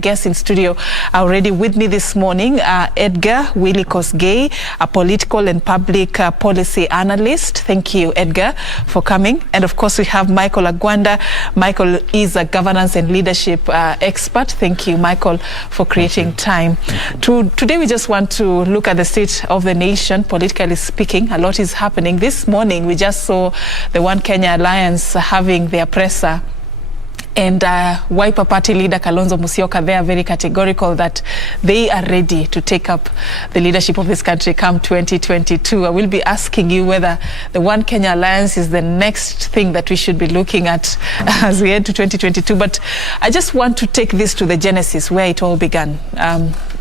Guests in studio are already with me this morning. Edgar Kosgey, a political and public policy analyst. Thank you, Edgar, for coming. And of course, we have Michael Agwanda. Michael is a governance and leadership expert. Thank you, Michael, for creating time. Today, we just want to look at the state of the nation, politically speaking. A lot is happening. This morning, we just saw the One Kenya Alliance having their presser. And Wiper Party leader Kalonzo Musyoka, they are very categorical that they are ready to take up the leadership of this country come 2022. I will be asking you whether the One Kenya Alliance is the next thing that we should be looking at as we head to 2022. But I just want to take this to the genesis where it all began.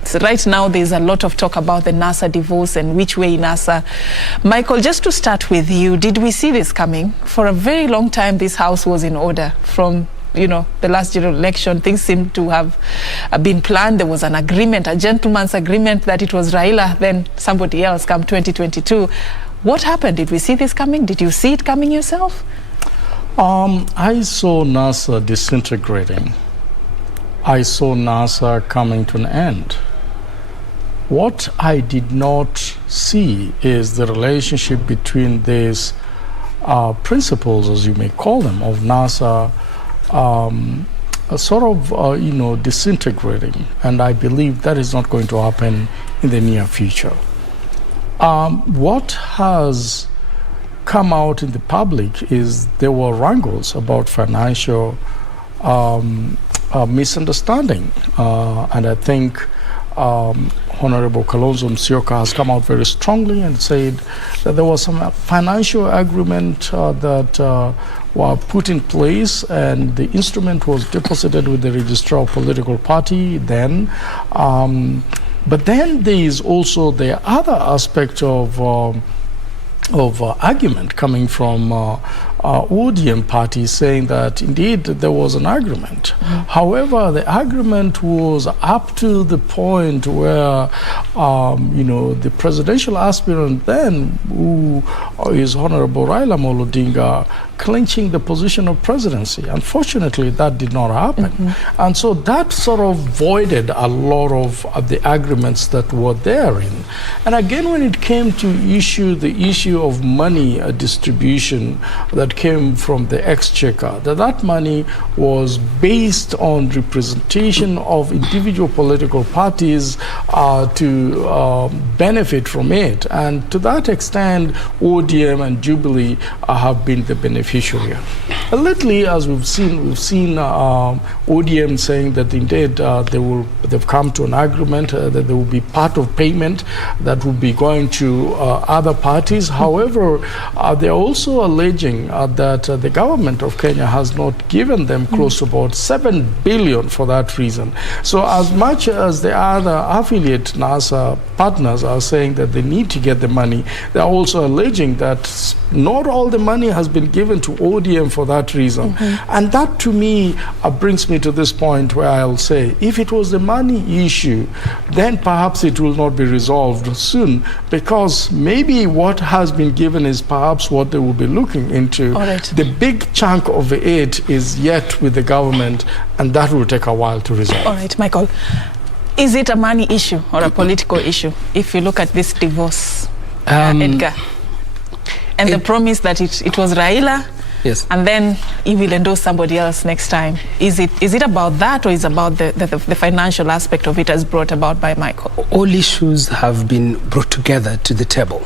So right now, there's a lot of talk about the NASA divorce and which way NASA. Michael, just to start with you, did we see this coming? For a very long time, this house was in order. From the last general election, things seem to have been planned. There was an agreement, a gentleman's agreement, that it was Raila, then somebody else come 2022. What happened? Did we see this coming? Did you see it coming yourself? I saw NASA disintegrating. I saw NASA coming to an end. What I did not see is the relationship between these principles, as you may call them, of NASA disintegrating, and I believe that is not going to happen in the near future. What has come out in the public is there were wrangles about financial misunderstanding, and I think Honorable Kalonzo Musyoka has come out very strongly and said that there was some financial agreement that were put in place, and the instrument was deposited with the registrar of political party then. But then there is also the other aspect of argument coming from ODM party, saying that indeed there was an agreement. However, the agreement was up to the point where the presidential aspirant then, who is Honorable Raila Odinga, clinching the position of presidency. Unfortunately, that did not happen. And so that sort of voided a lot of the agreements that were therein. And again, when it came to the issue of money distribution that came from the exchequer, that money was based on representation of individual political parties to benefit from it. And to that extent, ODM and Jubilee have been the beneficiary. Lately, as we've seen ODM saying that indeed they've come to an agreement that there will be part of payment that will be going to other parties. However, they're also alleging that the government of Kenya has not given them close to about 7 billion for that reason. So as much as the other affiliate NASA partners are saying that they need to get the money, they're also alleging that not all the money has been given to ODM for that reason. And that, to me, brings me to this point where I'll say, if it was the money issue, then perhaps it will not be resolved soon, because maybe what has been given is perhaps what they will be looking into. The big chunk of the aid is yet with the government, and that will take a while to resolve. All right, Michael, is it a money issue or a political issue if you look at this divorce, Edgar? And the promise that it was Raila, yes, and then he will endorse somebody else next time. Is it about that, or is it about the financial aspect of it as brought about by Michael? All issues have been brought together to the table.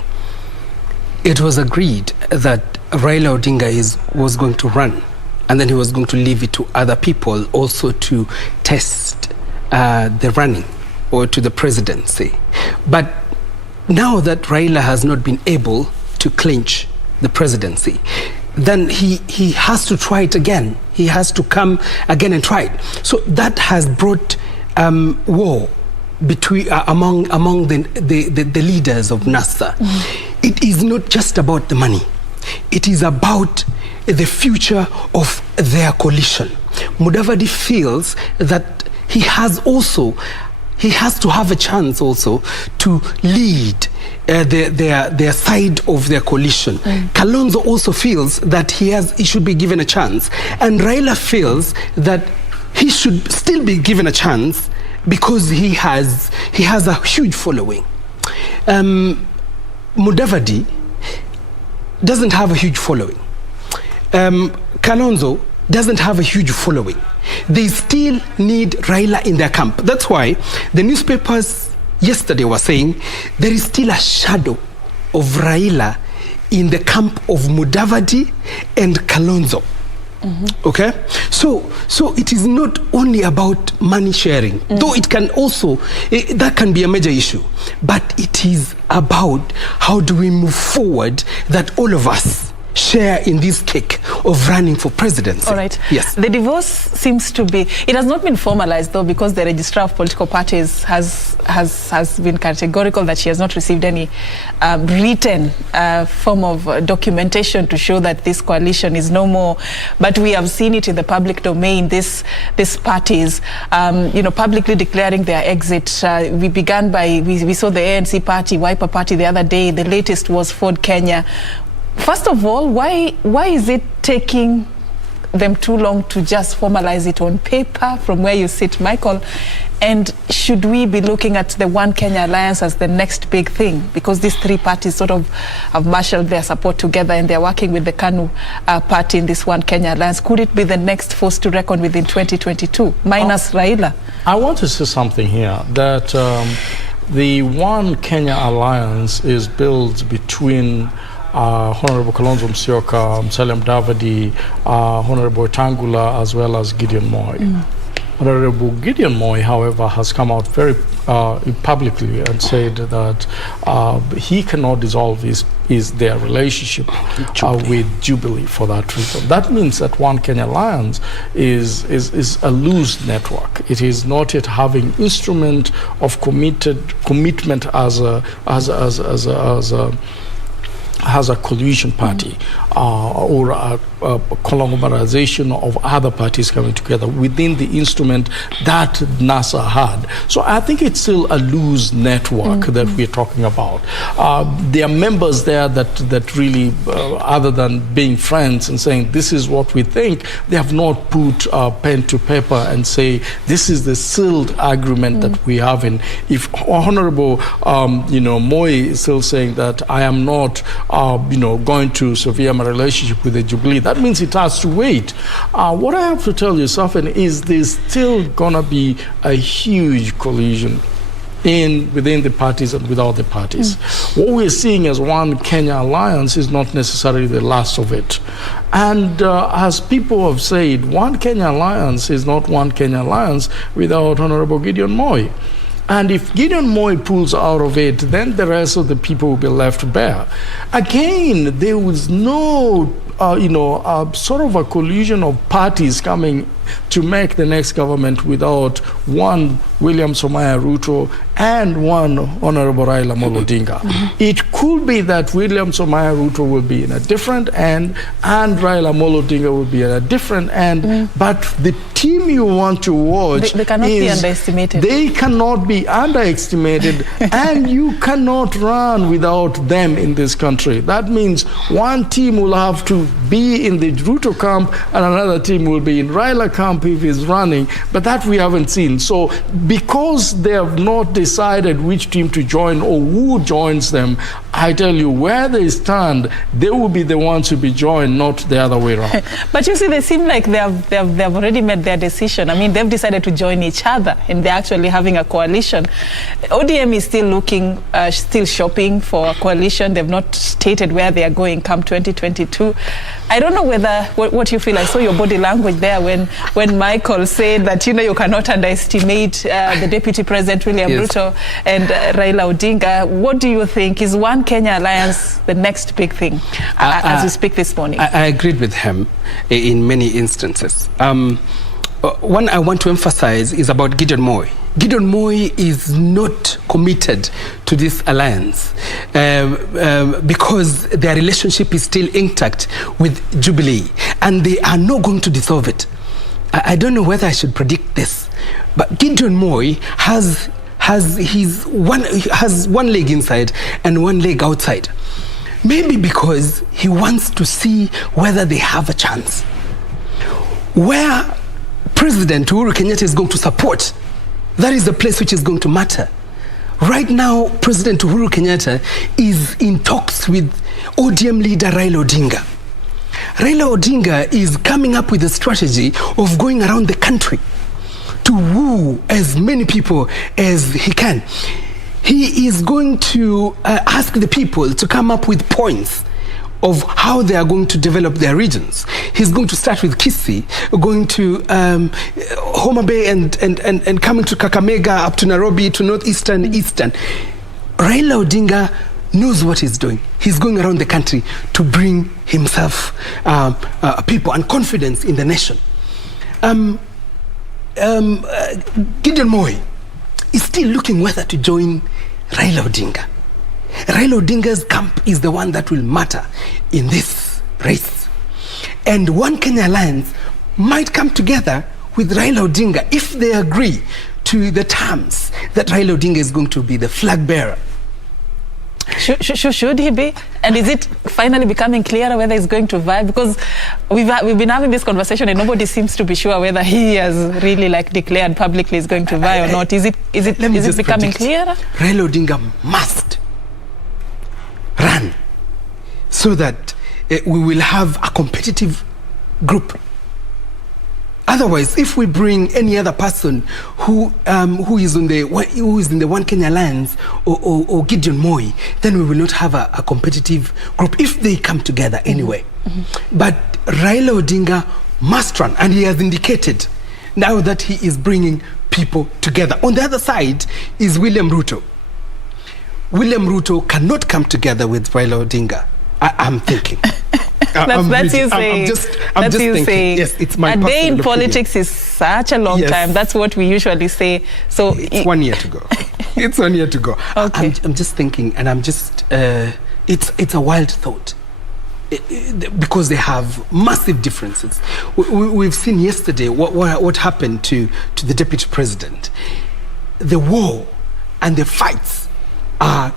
It was agreed that Raila Odinga was going to run, and then he was going to leave it to other people also to test the running or to the presidency. But now that Raila has not been able to clinch the presidency, then he has to try it again. He has to come again and try it. So that has brought war between among the leaders of NASA. It is not just about the money. It is about the future of their coalition. Mudavadi feels that he has to have a chance also to lead their side of their coalition. Kalonzo also feels that he should be given a chance, and Raila feels that he should still be given a chance because he has a huge following. Mudavadi doesn't have a huge following. Kalonzo doesn't have a huge following. They still need Raila in their camp. That's why the newspapers yesterday were saying there is still a shadow of Raila in the camp of Mudavadi and Kalonzo. Okay, so it is not only about money sharing, though it can also, that can be a major issue, but it is about how do we move forward that all of us share in this cake of running for presidency. All right. Yes. The divorce seems to be, it has not been formalized though, because the registrar of political parties has been categorical that she has not received any written form of documentation to show that this coalition is no more. But we have seen it in the public domain, these parties, publicly declaring their exit. We began by, we saw the ANC party, Wiper party the other day. The latest was Ford Kenya. First of all, why is it taking them too long to just formalize it on paper from where you sit, Michael? And should we be looking at the One Kenya Alliance as the next big thing? Because these three parties sort of have marshaled their support together and they're working with the KANU party in this One Kenya Alliance. Could it be the next force to reckon with in 2022, minus Raila? I want to say something here, that the One Kenya Alliance is built between Honorable Kalonzo Musyoka, Musalia Mudavadi, Honorable Tangula, as well as Gideon Moi. Honorable Gideon Moi, however, has come out very publicly and said that he cannot dissolve their relationship with Jubilee for that reason. That means that One Kenya Alliance is a loose network. It is not yet having instrument of commitment as a coalition party or a conglomeration of other parties coming together within the instrument that NASA had. So I think it's still a loose network that we're talking about. There are members there that really, other than being friends and saying this is what we think, they have not put pen to paper and say this is the sealed agreement that we have. In if Honorable Moi is still saying that I am not going to sever my relationship with the Jubilee, that means it has to wait. What I have to tell you, Serfine, is there's still gonna be a huge collision within the parties and without the parties. What we're seeing as One Kenya Alliance is not necessarily the last of it. And as people have said, One Kenya Alliance is not One Kenya Alliance without Honorable Gideon Moi. And if Gideon Moi pulls out of it, then the rest of the people will be left bare. Again, there was no, sort of a collision of parties coming to make the next government without one William Somaya Ruto and one Honorable Raila Odinga. It could be that William Somaya Ruto will be in a different end and Raila Odinga will be in a different end, but the team you want to watch they cannot be underestimated. They cannot be underestimated and you cannot run without them in this country. That means one team will have to be in the Ruto camp and another team will be in Raila camp if he's running, but that we haven't seen. So because they have not decided which team to join or who joins them, I tell you, where they stand, they will be the ones to be joined, not the other way around. But you see, they seem like they have already made their decision. I mean, they've decided to join each other and they're actually having a coalition. ODM is still looking, still shopping for a coalition. They've not stated where they are going come 2022. I don't know whether what you feel. I saw your body language there when Michael said that you cannot underestimate the Deputy President William Ruto and Raila Odinga. What do you think? Is One Kenya Alliance the next big thing as we speak this morning? I agreed with him in many instances. One I want to emphasize is about Gideon Moi. Gideon Moi is not committed to this alliance because their relationship is still intact with Jubilee and they are not going to dissolve it. I don't know whether I should predict this, but Gideon Moi has one leg inside and one leg outside. Maybe because he wants to see whether they have a chance. Where President Uhuru Kenyatta is going to support, that is the place which is going to matter. Right now, President Uhuru Kenyatta is in talks with ODM leader Raila Odinga. Raila Odinga is coming up with a strategy of going around the country to woo as many people as he can. He is going to ask the people to come up with points of how they are going to develop their regions. He's going to start with Kisii, going to Homa Bay and coming to Kakamega, up to Nairobi, to northeastern, eastern. Raila Odinga knows what he's doing. He's going around the country to bring himself people and confidence in the nation. Gideon Moi is still looking whether to join Raila Odinga. Raila Odinga's camp is the one that will matter in this race. And One Kenya Alliance might come together with Raila Odinga if they agree to the terms that Raila Odinga is going to be the flag bearer. Should he be? And is it finally becoming clearer whether he's going to vie? Because we've been having this conversation and nobody seems to be sure whether he has really declared publicly he's going to vie or not. Is it becoming clearer? Raila Odinga must run so that we will have a competitive group. Otherwise, if we bring any other person who is in the One Kenya Alliance or Gideon Moi, then we will not have a competitive group if they come together anyway. But Raila Odinga must run, and he has indicated now that he is bringing people together. On the other side is William Ruto. William Ruto cannot come together with Raila Odinga. I'm thinking. That's you saying. I'm just thinking. Yes, it's my personal opinion. A day in politics is such a long time. That's what we usually say. So it's 1 year to go. It's 1 year to go. Okay. I'm just thinking, and I'm just. It's a wild thought. Because they have massive differences. We've seen yesterday what happened to the deputy president. The war and the fights are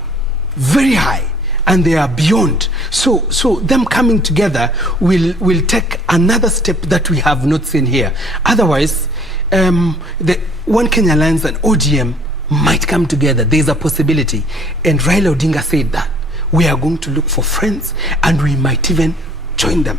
very high and they are beyond. So them coming together will take another step that we have not seen here. Otherwise, the One Kenya Alliance and ODM might come together. There's a possibility. And Raila Odinga said that we are going to look for friends and we might even join them.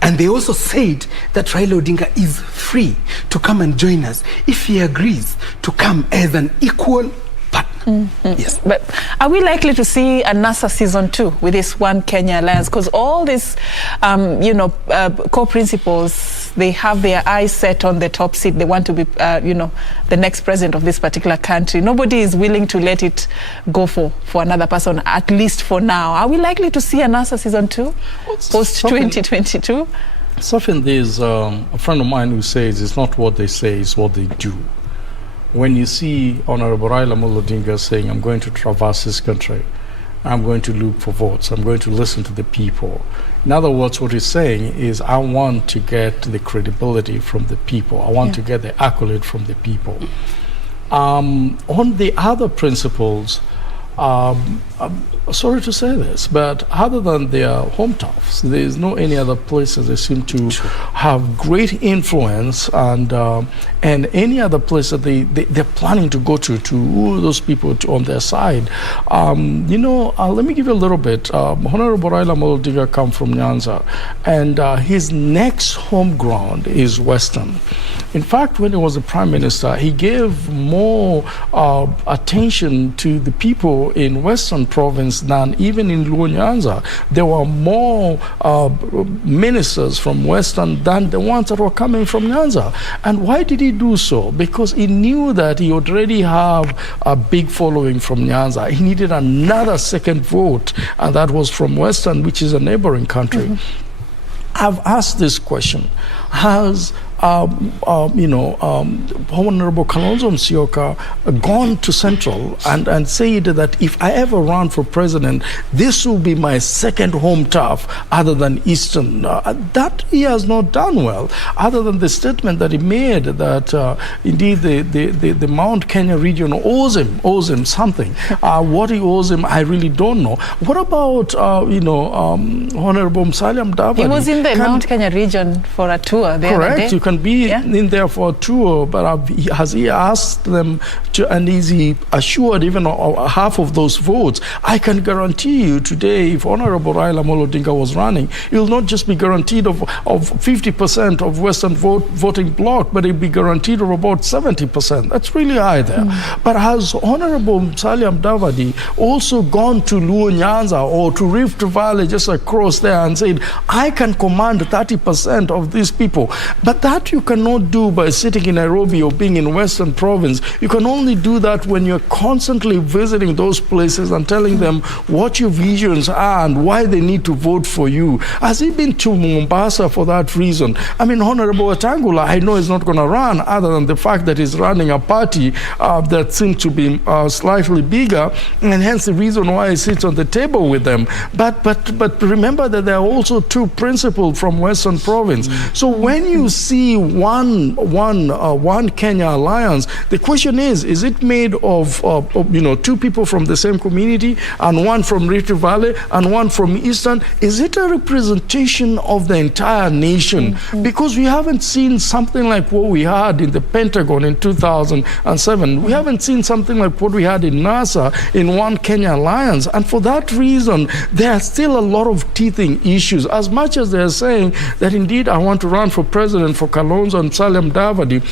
And they also said that Raila Odinga is free to come and join us if he agrees to come as an equal partner. Yes. But are we likely to see a NASA season 2 with this One Kenya Alliance? Because all these, core principles, they have their eyes set on the top seat. They want to be, the next president of this particular country. Nobody is willing to let it go for another person, at least for now. Are we likely to see a NASA season 2 post 2022? Serfine, there's a friend of mine who says it's not what they say, it's what they do. When you see Honorable Raila Odinga saying, I'm going to traverse this country, I'm going to look for votes, I'm going to listen to the people. In other words, what he's saying is, I want to get the credibility from the people. I want to get the accolade from the people. On the other principles, sorry to say this, but other than their home turfs, there is no any other places they seem to have great influence, and any other place that they're planning to go to woo those people on their side. Let me give you a little bit. Honorable Raila Odinga comes from Nyanza, and his next home ground is Western. In fact, when he was the Prime Minister, he gave more attention to the people in Western Province than even in Luo Nyanza. There were more ministers from Western than the ones that were coming from Nyanza. And why did he do so? Because he knew that he already have a big following from Nyanza. He needed another second vote, and that was from Western, which is a neighboring country. I've asked this question. Has Honorable Kalonzo Musyoka gone to Central and said that if I ever run for president, this will be my second home turf other than Eastern? That he has not done well, other than the statement that he made that indeed the Mount Kenya region owes him something. What he owes him, I really don't know. What about Honorable Musalia Mudavadi? He was in the Mount Kenya region for a tour. tour the other day. Correct. You can be in there for a tour, but has he asked them to, and is he assured even half of those votes? I can guarantee you today, if Honorable Raila Amolo Odinga was running, he will not just be guaranteed of 50% of Western voting bloc, but he'll be guaranteed of about 70%. That's really high there. But has Honorable Musalia Mudavadi also gone to Luo Nyanza or to Rift Valley just across there and said, I can command 30% of these people? But that you cannot do by sitting in Nairobi or being in Western Province. You can only do that when you're constantly visiting those places and telling them what your visions are and why they need to vote for you. Has he been to Mombasa for that reason? I mean, Honorable Wetangula, I know is not going to run, other than the fact that he's running a party that seems to be slightly bigger, and hence the reason why he sits on the table with them. But remember that there are also two principles from Western Province. So when you see one Kenya alliance, the question is it made of two people from the same community, and one from Rift Valley and one from Eastern? Is it a representation of the entire nation? Because we haven't seen something like what we had in the Pentagon in 2007. We haven't seen something like what we had in NASA in One Kenya Alliance. And for that reason, there are still a lot of teething issues. As much as they're saying that indeed I want to run for president for Kalonzo and Musalia Mudavadi,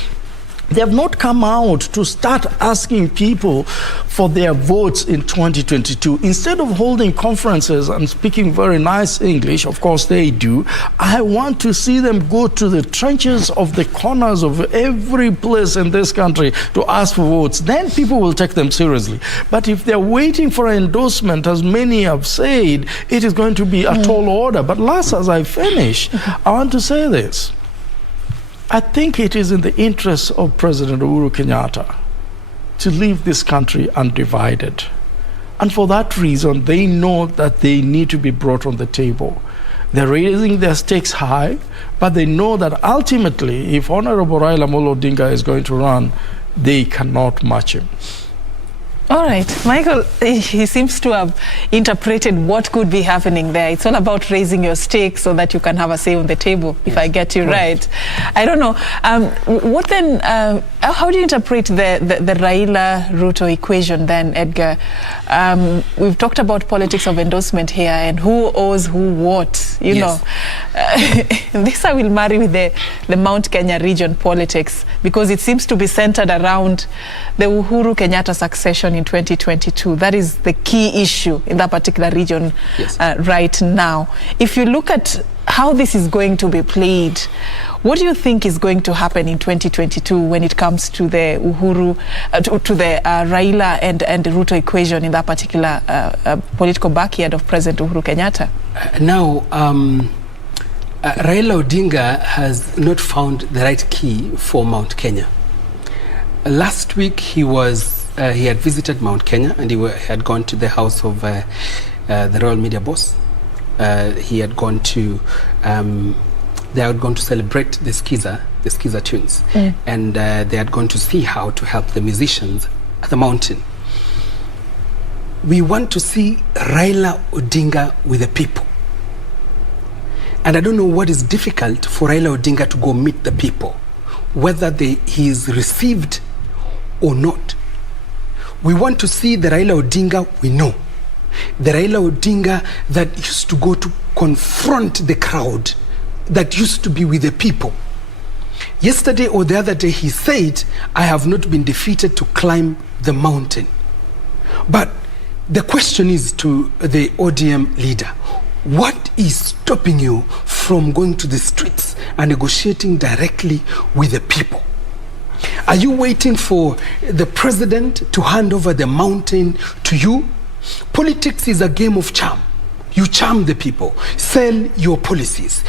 they have not come out to start asking people for their votes in 2022. Instead of holding conferences and speaking very nice English, of course they do, I want to see them go to the trenches of the corners of every place in this country to ask for votes. Then people will take them seriously. But if they're waiting for an endorsement, as many have said, it is going to be a tall order. But last, as I finish, I want to say this. I think it is in the interest of President Uhuru Kenyatta to leave this country undivided. And for that reason, they know that they need to be brought on the table. They're raising their stakes high, but they know that ultimately, if Honorable Raila Amolo Odinga is going to run, they cannot match him. All right, Michael, he seems to have interpreted what could be happening there. It's all about raising your stakes so that you can have a say on the table, if I get you right. I don't know. What then, how do you interpret the Raila-Ruto equation then, Edgar? We've talked about politics of endorsement here and who owes who what, you know. This I will marry with the Mount Kenya region politics, because it seems to be centered around the Uhuru Kenyatta succession in 2022. That is the key issue in that particular region right now. If you look at how this is going to be played, what do you think is going to happen in 2022 when it comes to the Uhuru, to the Raila and the Ruto equation in that particular political backyard of President Uhuru Kenyatta? Now, Raila Odinga has not found the right key for Mount Kenya. Last week he had visited Mount Kenya, and he had gone to the house of the Royal Media boss. He had gone to they had gone to celebrate the Skiza tunes, and they had gone to see how to help the musicians at the mountain. We want to see Raila Odinga with the people. And I don't know what is difficult for Raila Odinga to go meet the people, whether he is received or not. We want to see the Raila Odinga we know. The Raila Odinga that used to go to confront the crowd, that used to be with the people. Yesterday or the other day he said, I have not been defeated to climb the mountain. But the question is to the ODM leader, what is stopping you from going to the streets and negotiating directly with the people? Are you waiting for the president to hand over the mountain to you? Politics is a game of charm. You charm the people, sell your policies,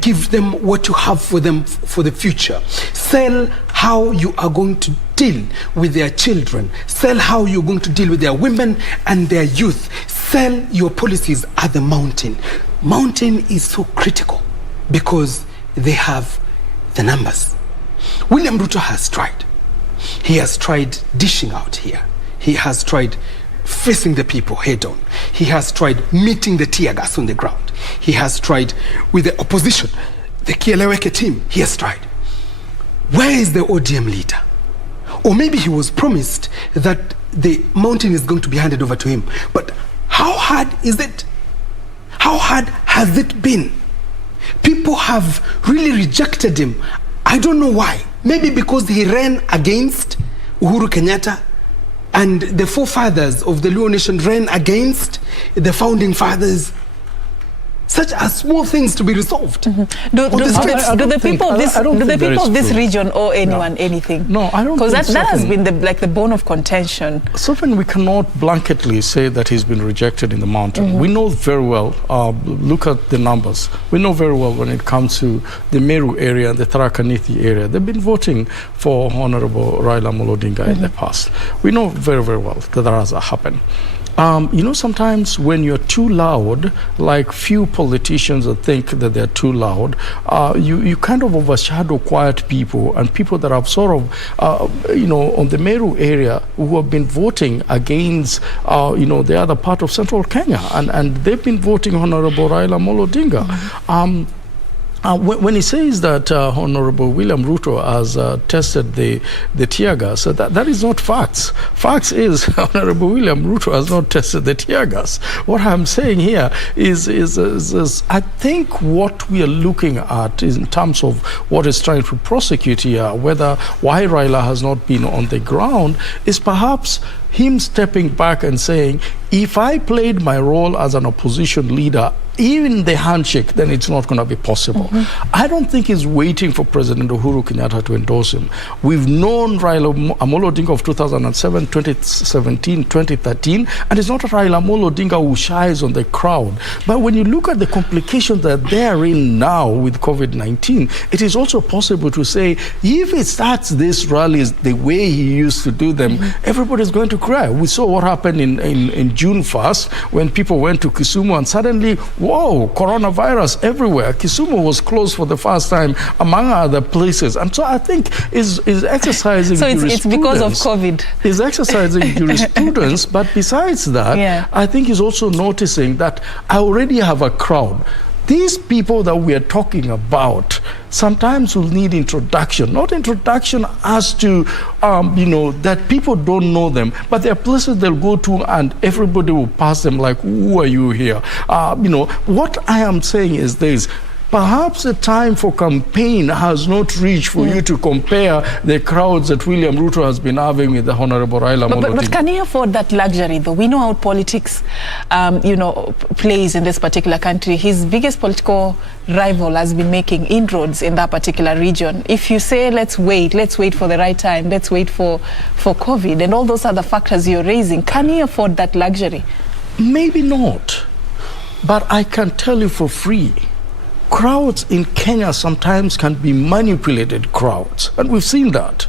give them what you have for them for the future, sell how you are going to deal with their children, sell how you're going to deal with their women and their youth, sell your policies at the mountain. Mountain is so critical because they have the numbers. William Ruto has tried. He has tried dishing out here. He has tried facing the people head on. He has tried meeting the tear gas on the ground. He has tried with the opposition the Kieleweke team, he has tried. Where is the ODM leader? Or maybe he was promised that the mountain is going to be handed over to him. But how hard is it? How hard has it been? People have really rejected him. I don't know why. Maybe because he ran against Uhuru Kenyatta, and the forefathers of the Luo nation ran against the founding fathers. Such are small things to be resolved. Do the people of this region owe anyone anything? No, I don't. Because that has been the bone of contention. Serfine, we cannot blanketly say that he's been rejected in the mountain. We know very well. Look at the numbers. We know very well when it comes to the Meru area and the Tharaka Nithi area. They've been voting for Honorable Raila Amolo Odinga in the past. We know very, very well that has happened. You know, sometimes when you're too loud, like few politicians that think that they're too loud, you kind of overshadow quiet people and people that have sort of, you know, on the Meru area who have been voting against, you know, the other part of central Kenya. And they've been voting Honorable Raila Amolo Odinga. When he says that Honorable William Ruto has tested the tear gas, that is not facts. Facts is Honorable William Ruto has not tested the tear gas. What I'm saying here is I think what we are looking at is in terms of what is trying to prosecute here, why Raila has not been on the ground, is perhaps him stepping back and saying, if I played my role as an opposition leader, even the handshake, then it's not going to be possible. I don't think he's waiting for President Uhuru Kenyatta to endorse him. We've known Raila Amolo Odinga of 2007, 2017, 2013, and it's not Raila Amolo Odinga who shies on the crowd. But when you look at the complications that they're in now with COVID-19, it is also possible to say, if it starts these rallies the way he used to do them, everybody's going to cry. We saw what happened in June 1st when people went to Kisumu and suddenly, whoa, coronavirus everywhere. Kisumu was closed for the first time among other places. And so I think is exercising so it's because of COVID. Is exercising jurisprudence, but besides that, I think he's also noticing that I already have a crowd. These people that we are talking about sometimes will need introduction. Not introduction as to, you know, that people don't know them, but there are places they'll go to and everybody will pass them like, who are you here? You know, what I am saying is this. Perhaps the time for campaign has not reached for you to compare the crowds that William Ruto has been having with the Honorable Raila Amolo Odinga. But can he afford that luxury, though? We know how politics, you know, plays in this particular country. His biggest political rival has been making inroads in that particular region. If you say, let's wait for the right time, let's wait for COVID and all those other factors you're raising, can he afford that luxury? Maybe not. But I can tell you for free, crowds in Kenya sometimes can be manipulated crowds, and we've seen that.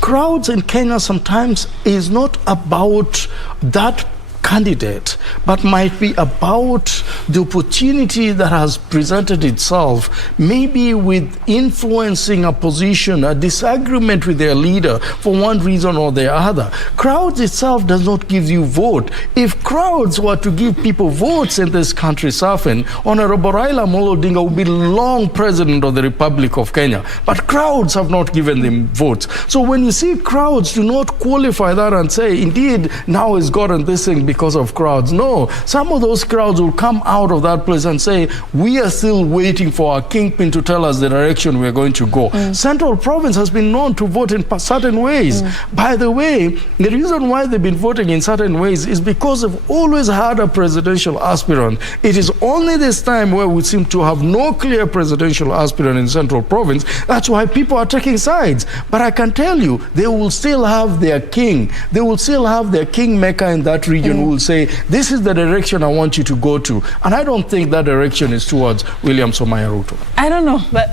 Crowds in Kenya sometimes is not about that candidate, but might be about the opportunity that has presented itself, maybe with influencing a position, a disagreement with their leader for one reason or the other. Crowds itself does not give you vote. If crowds were to give people votes in this country, Serfine, Honorable Raila Amolo Odinga would be long president of the Republic of Kenya. But crowds have not given them votes. So when you see crowds do not qualify that and say, indeed, now he's gotten this thing because of crowds. No, some of those crowds will come out of that place and say, we are still waiting for our kingpin to tell us the direction we're going to go. Central Province has been known to vote in certain ways. By the way, the reason why they've been voting in certain ways is because they've always had a presidential aspirant. It is only this time where we seem to have no clear presidential aspirant in Central Province. That's why people are taking sides. But I can tell you, they will still have their king. They will still have their kingmaker in that region who will say, this is the direction I want you to go to. And I don't think that direction is towards William Somaya Ruto. I don't know, but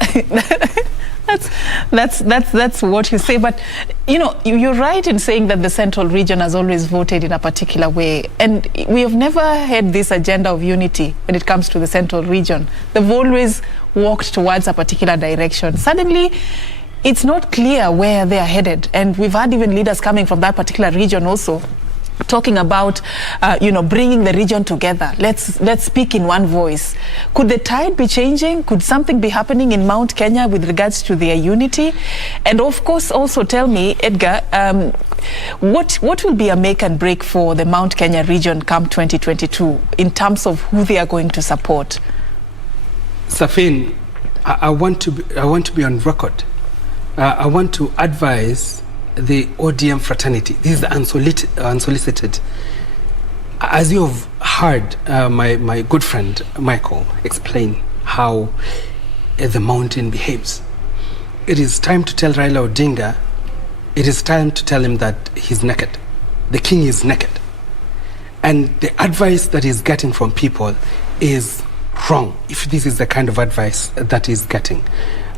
that's what you say. But, you know, you're right in saying that the central region has always voted in a particular way. And we have never had this agenda of unity when it comes to the central region. They've always walked towards a particular direction. Suddenly, it's not clear where they are headed. And we've had even leaders coming from that particular region also talking about, bringing the region together. Let's speak in one voice. Could the tide be changing? Could something be happening in Mount Kenya with regards to their unity? And of course, also tell me, Edgar, what will be a make and break for the Mount Kenya region come 2022 in terms of who they are going to support? Serfine, I want to be on record. I want to advise the ODM fraternity. This is unsolicited. As you have heard my good friend Michael explain how the mountain behaves, it is time to tell Raila Odinga, it is time to tell him that he's naked. The king is naked. And the advice that he's getting from people is wrong, if this is the kind of advice that he's getting.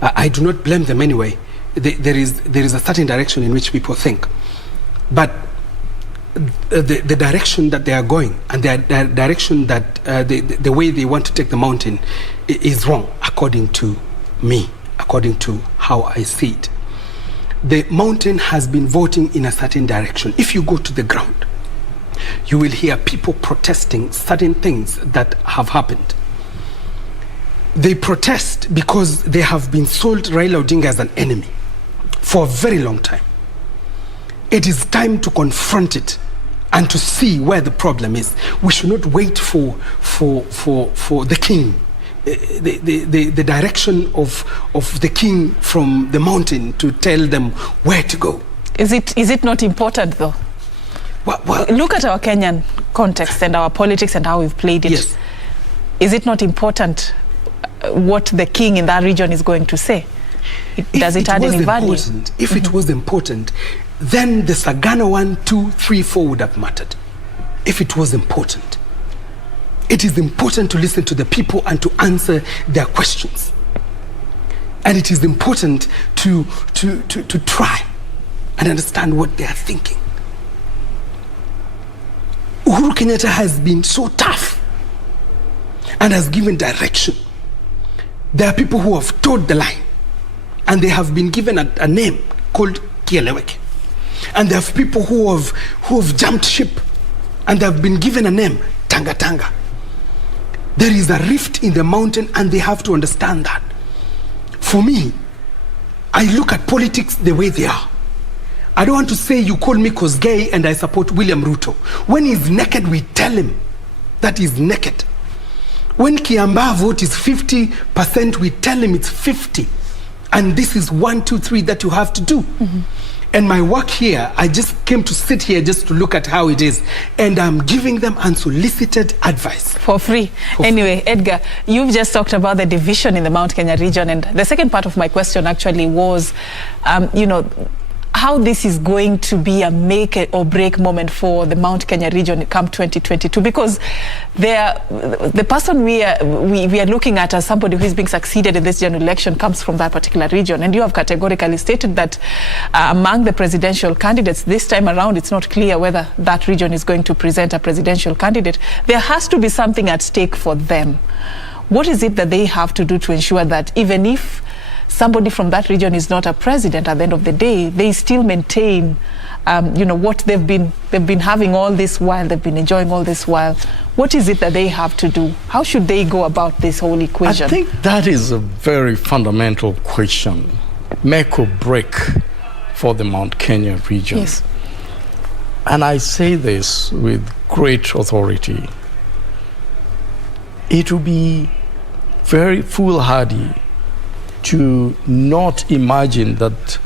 I do not blame them anyway. There is a certain direction in which people think, but the direction that they are going and the direction that the way they want to take the mountain is wrong, according to me, according to how I see it. The mountain has been voting in a certain direction. If you go to the ground, you will hear people protesting certain things that have happened. They protest because they have been sold Raila Odinga as an enemy for a very long time. It is time to confront it and to see where the problem is. We should not wait for the king, the direction of the king from the mountain to tell them where to go. Is it not important though? Well, look at our Kenyan context and our politics and how we've played it. Yes. Is it not important what the king in that region is going to say? Does it add any value? If it was important, then the Sagana 1, 2, 3, 4 would have mattered. If it was important. It is important to listen to the people and to answer their questions. And it is important to try and understand what they are thinking. Uhuru Kenyatta has been so tough and has given direction. There are people who have towed the line and they have been given a name called Kieleweke. And there are people who have jumped ship and they have been given a name, Tanga Tanga. There is a rift in the mountain and they have to understand that. For me, I look at politics the way they are. I don't want to say you call me Kosgey and I support William Ruto. When he's naked, we tell him that he's naked. When Kiambaa vote is 50%, we tell him it's 50. And this is 1, 2, 3 that you have to do. Mm-hmm. And my work here, I just came to sit here just to look at how it is. And I'm giving them unsolicited advice. For free. Anyway, Edgar, you've just talked about the division in the Mount Kenya region. And the second part of my question actually was, how this is going to be a make or break moment for the Mount Kenya region come 2022, because the person we are looking at as somebody who is being succeeded in this general election comes from that particular region, and you have categorically stated that among the presidential candidates this time around, it's not clear whether that region is going to present a presidential candidate. There has to be something at stake for them. What is it that they have to do to ensure that even if somebody from that region is not a president at the end of the day, they still maintain, what they've been having all this while, they've been enjoying all this while? What is it that they have to do? How should they go about this whole equation? I think that is a very fundamental question, make or break for the Mount Kenya region. Yes. And I say this with great authority. It will be very foolhardy to not imagine that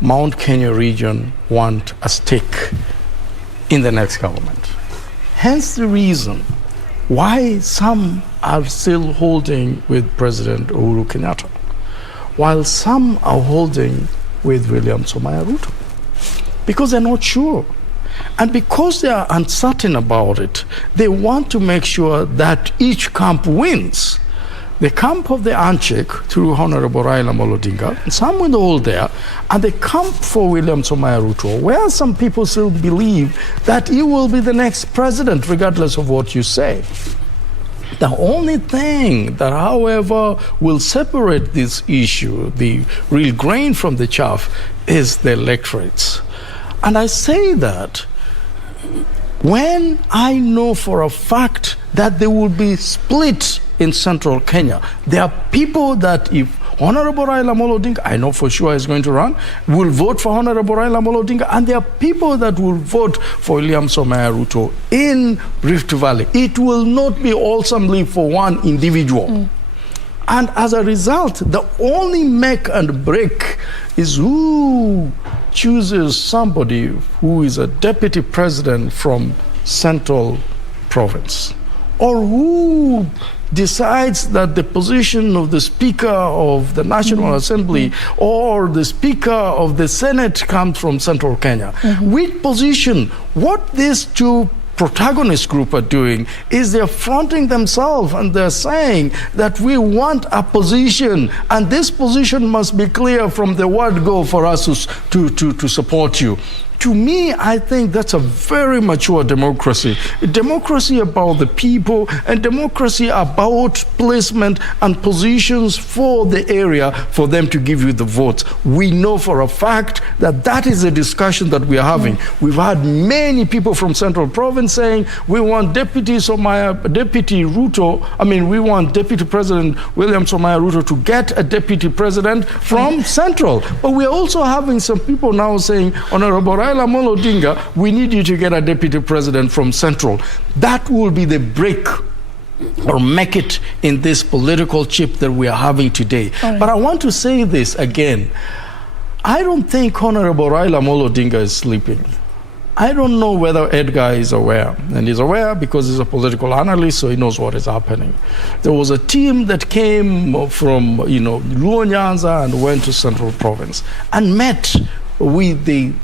Mount Kenya region want a stake in the next government. Hence the reason why some are still holding with President Uhuru Kenyatta, while some are holding with William Ruto, because they're not sure. And because they are uncertain about it, they want to make sure that each camp wins. The camp of the Achieng through Honorable Raila Odinga, and some will hold there, and the camp for William Ruto, where some people still believe that he will be the next president, regardless of what you say. The only thing that, however, will separate this issue, the real grain from the chaff, is the electorates. And I say that when I know for a fact that they will be split in central Kenya, there are people that if Honorable Raila Amolo Odinga, I know for sure is going to run, will vote for Honorable Raila Amolo Odinga, and there are people that will vote for William Somaya Ruto in Rift Valley. It will not be awesomely for one individual. And as a result, the only make and break is who chooses somebody who is a deputy president from Central Province, or who decides that the position of the Speaker of the National Assembly or the Speaker of the Senate comes from Central Kenya. Which position, what these two protagonist group are doing is they're fronting themselves and they're saying that we want a position, and this position must be clear from the word go for us to support you. To me, I think that's a very mature democracy. A democracy about the people, and democracy about placement and positions for the area for them to give you the votes. We know for a fact that that is a discussion that we are having. We've had many people from Central Province saying we want Deputy Ruto, we want Deputy President William Somaya Ruto to get a Deputy President from Central. But we are also having some people now saying, Honorable Raila Amolo Odinga, we need you to get a deputy president from Central. That will be the break or make it in this political chip that we are having today. But I want to say this again. I don't think Honorable Raila Amolo Odinga is sleeping. I don't know whether Edgar is aware, and he's aware because he's a political analyst, so he knows what is happening. There was a team that came from, Luo Nyanza and went to Central Province and met with the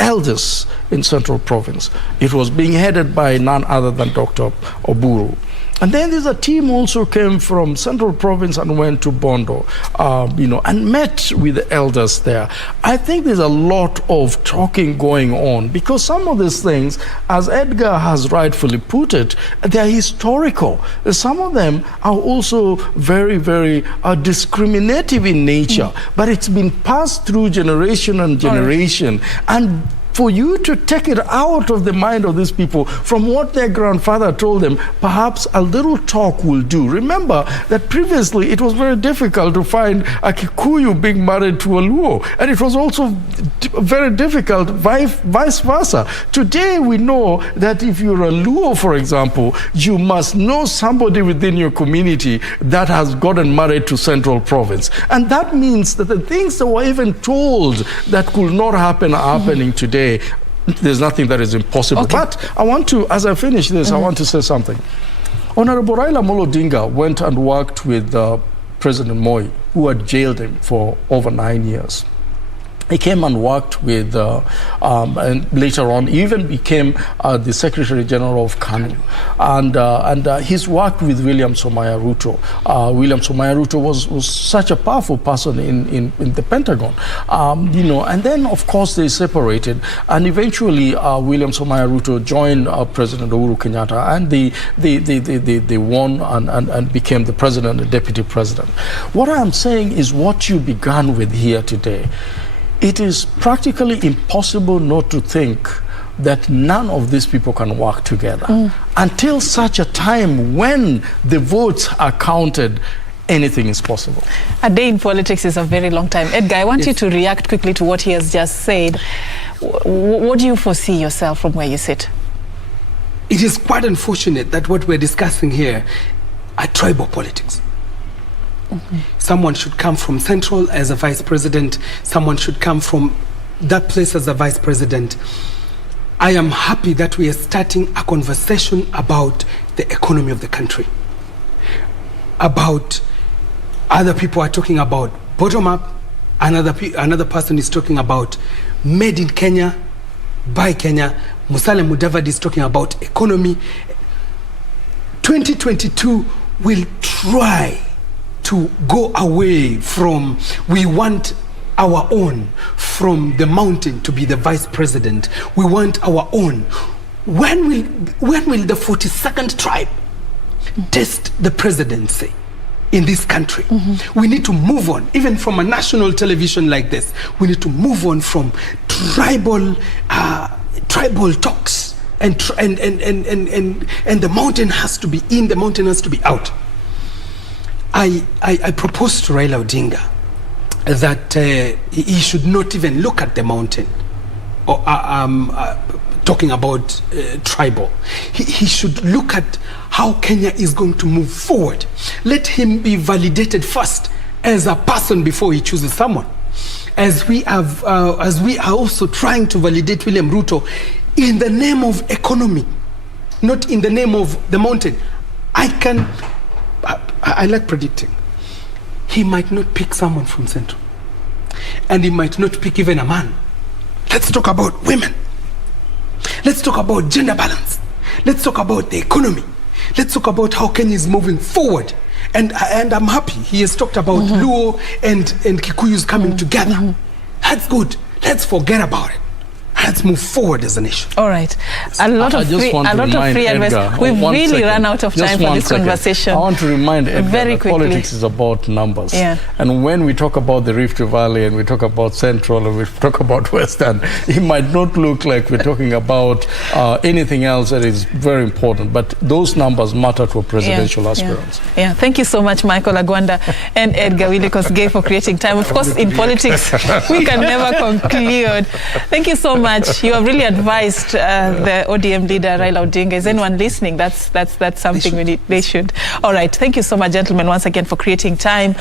elders in Central Province. It was being headed by none other than Dr. Oburu. And then there's a team also came from Central Province and went to Bondo, and met with the elders there. I think there's a lot of talking going on because some of these things, as Edgar has rightfully put it, they're historical. Some of them are also very, very discriminative in nature, but it's been passed through generation and generation. And for you to take it out of the mind of these people from what their grandfather told them, perhaps a little talk will do. Remember that previously it was very difficult to find a Kikuyu being married to a Luo, and it was also very difficult vice versa. Today we know that if you're a Luo, for example, you must know somebody within your community that has gotten married to Central Province. And that means that the things that were even told that could not happen are happening today. There's nothing that is impossible. But I want to, as I finish this, I want to say something. Honorable Raila Amolo Odinga went and worked with President Moi, who had jailed him for over 9 years. He came and worked with, and later on even became the Secretary General of KANU. And he's worked with William Somaya Ruto. William Somaya Ruto was such a powerful person in the Pentagon. And then of course they separated, and eventually William Somaya Ruto joined President Uhuru Kenyatta, and they won and became the president and deputy president. What I'm saying is what you began with here today. It is practically impossible not to think that none of these people can work together until such a time when the votes are counted. Anything is possible. A day in politics is a very long time. Edgar, I want you to react quickly to what he has just said. What do you foresee yourself from where you sit? It is quite unfortunate that what we're discussing here are tribal politics. Someone should come from Central as a vice president. Someone should come from that place as a vice president. I am happy that we are starting a conversation about the economy of the country. About other people are talking about bottom up. Another person is talking about made in Kenya, by Kenya. Musalia Mudavadi is talking about economy. 2022 will try to go away from we want our own, from the mountain to be the vice president. We want our own. When will the 42nd tribe test the presidency in this country? We need to move on, even from a national television like this. We need to move on from tribal talks and the mountain has to be in, the mountain has to be out. I proposed to Raila Odinga that he should not even look at the mountain, or talking about tribal. He should look at how Kenya is going to move forward. Let him be validated first as a person before he chooses someone. As we are also trying to validate William Ruto in the name of economy, not in the name of the mountain. I like predicting. He might not pick someone from Central, and he might not pick even a man. Let's talk about women. Let's talk about gender balance. Let's talk about the economy. Let's talk about how Kenya is moving forward. And I'm happy he has talked about Luo and Kikuyus coming together. That's good. Let's forget about it. Let's move forward as a nation. All right. A lot of free advice. We've really run out of time for this conversation. I want to remind Edgar very that quickly. Politics is about numbers. Yeah. And when we talk about the Rift Valley and we talk about Central and we talk about Western, it might not look like we're talking about anything else that is very important. But those numbers matter to presidential aspirants. Yeah. Thank you so much, Michael Agwanda and Edgar Kosgey, for creating time. Of course, in politics, we can never conclude. Thank you so much. You have really advised the ODM leader Raila Odinga. Is anyone listening? That's something they should. All right. Thank you so much, gentlemen, once again for creating time.